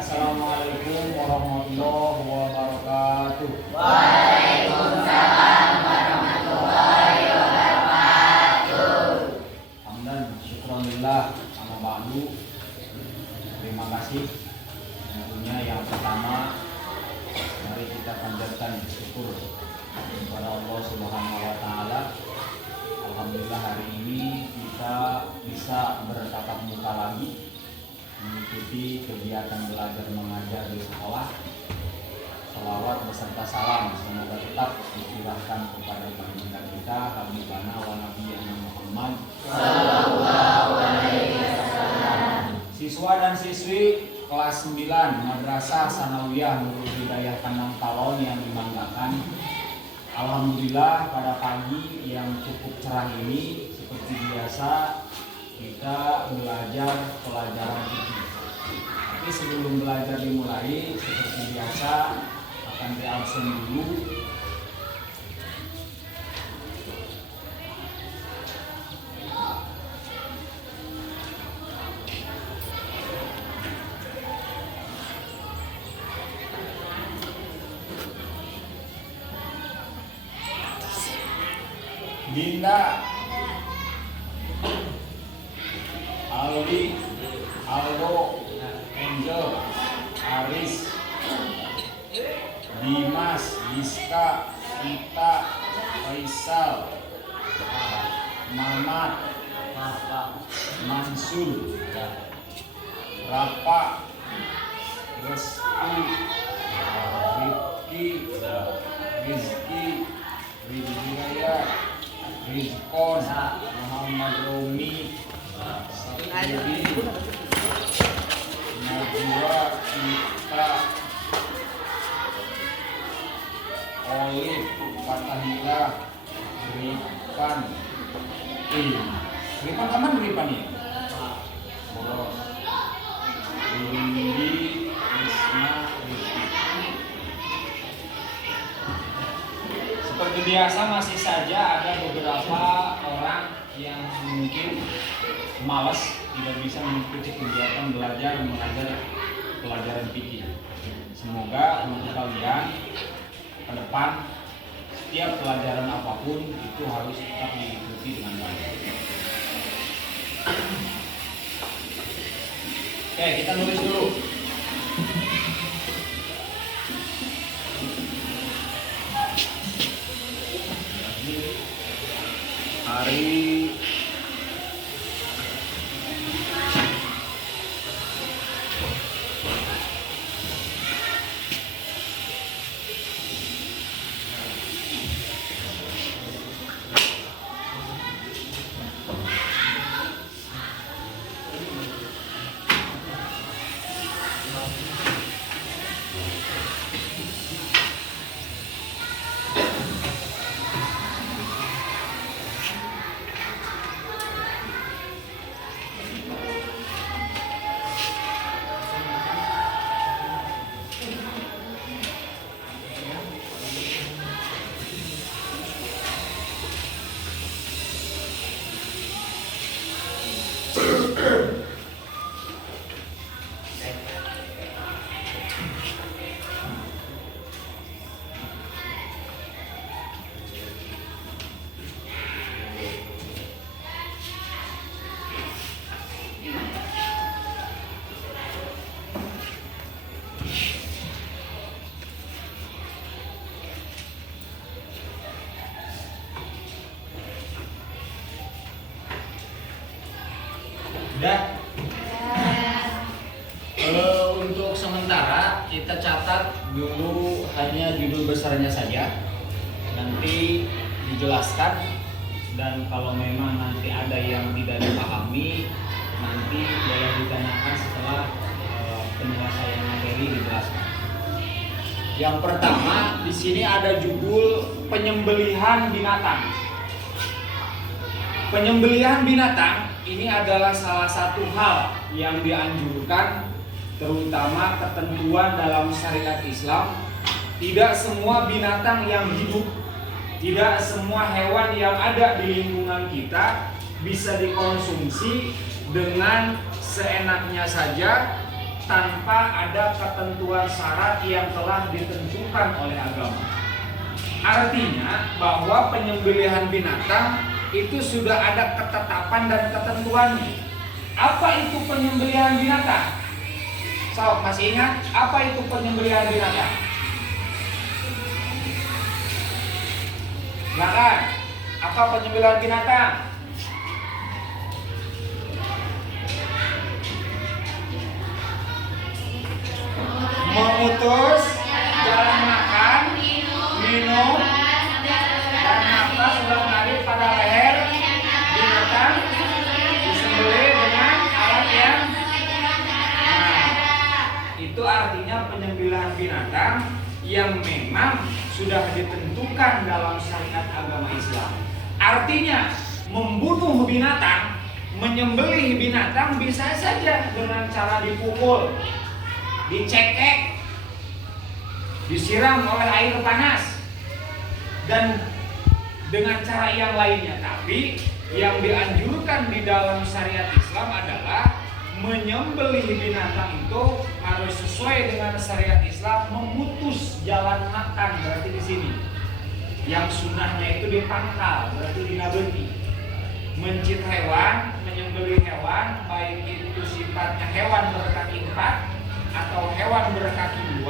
Assalamualaikum warahmatullahi wabarakatuh. Waalaikumsalam warahmatullahi wabarakatuh. Hamdan syukurillah sama ba'du. Terima kasih. Tentunya yang pertama, mari kita panjatkan syukur kepada Allah Subhanahu wa taala. Alhamdulillah hari ini kita bisa bertatap muka lagi mengikuti kegiatan belajar mengajar di sekolah. Salawat beserta salam semoga tetap dicurahkan kepada baginda kita Habibana wa Nabiyana Muhammad sallallahu alaihi wasallam. Siswa dan siswi kelas 9 Madrasah Sanawiyah Nurul Hidayah Kandang Talon yang dibanggakan. Alhamdulillah pada pagi yang cukup cerah ini seperti biasa kita belajar pelajaran fikih. Tapi sebelum belajar dimulai, seperti biasa akan diabsen dulu. Dinda, Aldi, Aldo, Angel, Aris, Dimas, Giska, Ita, Faisal, Mamat, Mansur, Rapa, Restu, Rifki, Rizki, Rizkiraya, Rizkon, Muhammad Romi, Sapiri, Najwa, Ita, Olive, Fatahila, Ripan, Ripan aman Ripan ya? Boros, Windy, Isma, Rizky. Seperti biasa masih saja ada beberapa orang yang mungkin malas tidak bisa mengikuti kegiatan belajar mengajar pelajaran fikih. Semoga untuk kalian ke depan setiap pelajaran apapun itu harus tetap diikuti dengan baik. Oke, kita nulis dulu. Hari udah. Untuk sementara kita catat dulu hanya judul besarnya saja. Nanti dijelaskan dan kalau memang nanti ada yang tidak dipahami nanti boleh ditanyakan setelah penyelesaian materi dijelaskan. Yang pertama di sini ada judul penyembelihan binatang. Penyembelihan binatang ini adalah salah satu hal yang dianjurkan, terutama ketentuan dalam syariat Islam. Tidak semua binatang yang hidup, tidak semua hewan yang ada di lingkungan kita bisa dikonsumsi dengan seenaknya saja tanpa ada ketentuan syarat yang telah ditentukan oleh agama. Artinya bahwa penyembelihan binatang itu sudah ada ketetapan dan ketentuannya. Apa itu penyembelihan binatang? So, masih ingat apa itu penyembelihan binatang? Silakan. Apa penyembelihan binatang? Memutus jalan makan, minum, dan nafas ulang nadi pada leher binatang disembelih dengan alat yang itu artinya penyembelihan binatang yang memang sudah ditentukan dalam syariat agama Islam. Artinya membunuh binatang, menyembelih binatang bisa saja dengan cara dipukul, dicekek, disiram oleh air panas, dan dengan cara yang lainnya. Tapi yang dianjurkan di dalam syariat Islam adalah menyembelih binatang itu harus sesuai dengan syariat Islam, memutus jalan makan, berarti di sini. Yang sunnahnya itu dipangkal, berarti dinabeti. Mencit hewan, menyembelih hewan, baik itu sifatnya hewan berkaki 4 atau hewan berkaki 2,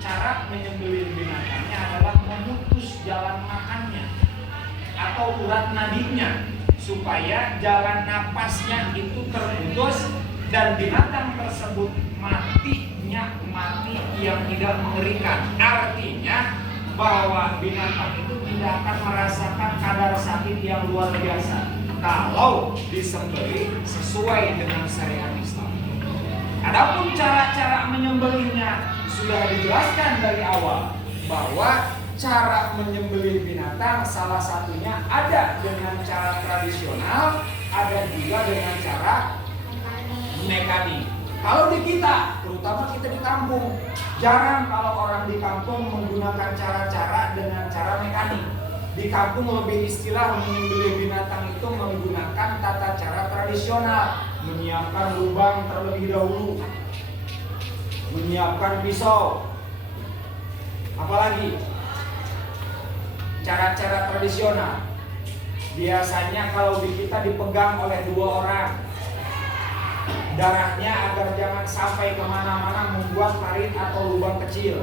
cara menyembelih binatangnya adalah memutus jalan makannya atau urat nadinya supaya jalan napasnya itu terputus dan binatang tersebut mati yang tidak mengerikan. Artinya bahwa binatang itu tidak akan merasakan kadar sakit yang luar biasa kalau disembelih sesuai dengan syariat Islam. Adapun cara-cara menyembelihnya sudah dijelaskan dari awal bahwa cara menyembelih binatang salah satunya ada dengan cara tradisional, ada juga dengan cara mekanik. Kalau di kita, terutama kita di kampung, jarang kalau orang di kampung menggunakan cara-cara dengan cara mekanik. Di kampung lebih istilah menyembelih binatang itu menggunakan tata cara tradisional, menyiapkan lubang terlebih dahulu, menyiapkan pisau, apalagi cara-cara tradisional. Biasanya kalau di kita dipegang oleh 2 orang, darahnya agar jangan sampai kemana-mana membuat parit atau lubang kecil,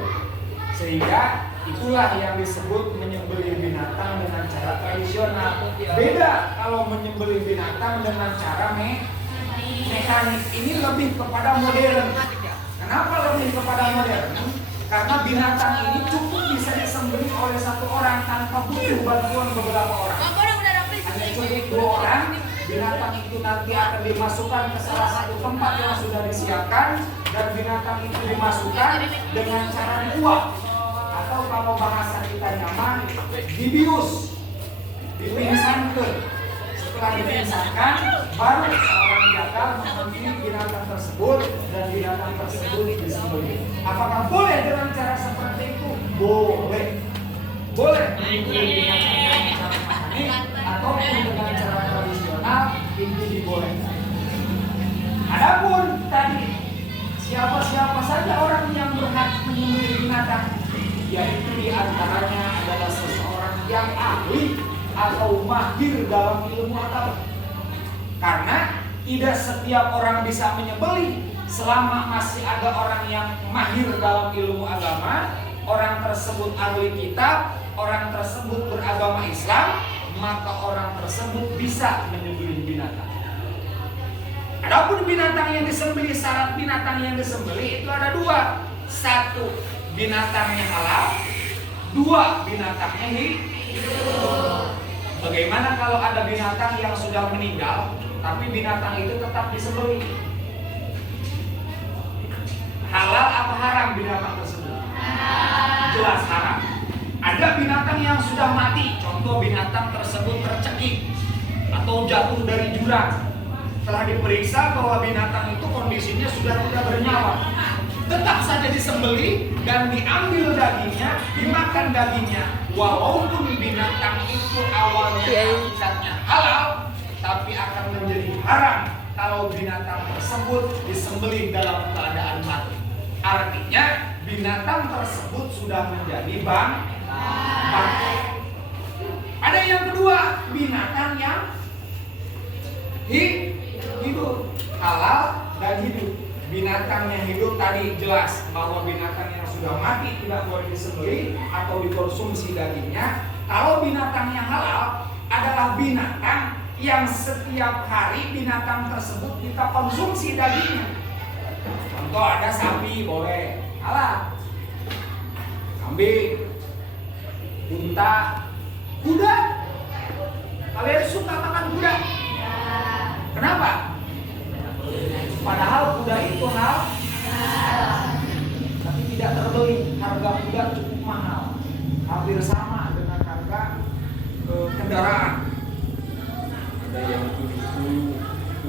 sehingga itulah yang disebut menyembelih binatang dengan cara tradisional. Beda kalau menyembelih binatang dengan cara mekanik. Ini lebih kepada modern. Kenapa lebih kepada modern? Karena binatang ini cukup bisa disembelih oleh 1 orang tanpa butuh bantuan beberapa orang. Hanya cukup 2 orang. Binatang itu nanti akan dimasukkan ke salah satu tempat yang sudah disiapkan, dan binatang itu dimasukkan dengan cara dibuat, atau kalau bahasa kita nyaman, dibius, dipingsankan. Setelah dipingsankan, baru seorang jagal mengambil binatang tersebut dan binatang tersebut disembelih. Apakah boleh dengan cara seperti itu? Boleh. Boleh menyembelih binatang dengan cara mekanik ataupun dengan cara tradisional, itu dibolehkan. Adapun tadi siapa-siapa saja orang yang berhak menyembelih binatang, yaitu diantaranya adalah seseorang yang ahli atau mahir dalam ilmu agama. Karena tidak setiap orang bisa menyembelih. Selama masih ada orang yang mahir dalam ilmu agama, orang tersebut ahli kitab, orang tersebut beragama Islam, maka orang tersebut bisa menyembelih binatang. Adapun binatang yang disembelih, syarat binatang yang disembelih itu ada 2. 1, binatangnya halal. 2, binatangnya hidup. Bagaimana kalau ada binatang yang sudah meninggal, tapi binatang itu tetap disembelih? Halal apa haram binatang tersebut? Jelas haram. Ada binatang yang sudah mati, contoh binatang tersebut tercekik atau jatuh dari jurang. Setelah diperiksa bahwa binatang itu kondisinya sudah tidak bernyawa, tetap saja disembelih dan diambil dagingnya, dimakan dagingnya. Walaupun binatang itu awalnya hakikatnya halal, tapi akan menjadi haram kalau binatang tersebut disembelih dalam keadaan mati. Artinya binatang tersebut sudah menjadi bangkai. Ada yang kedua, binatang yang hidup, halal dan hidup. Binatang yang hidup tadi jelas bahwa binatang yang sudah mati tidak boleh disembelih atau dikonsumsi dagingnya. Kalau binatang yang halal adalah binatang yang setiap hari binatang tersebut kita konsumsi dagingnya. Contoh, ada sapi boleh halal, kambing, unta, kuda. Kalian suka makan kuda? Kenapa? Padahal kuda itu halal, tapi tidak terbeli. Harga kuda cukup mahal, hampir sama dengan harga kendaraan. Ada yang 70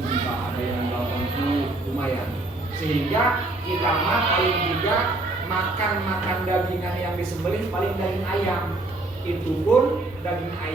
juta, ada yang 80, lumayan. Sehingga kita mah paling juga makan dagingan yang disembelih paling daging ayam. Itu pun daging ayam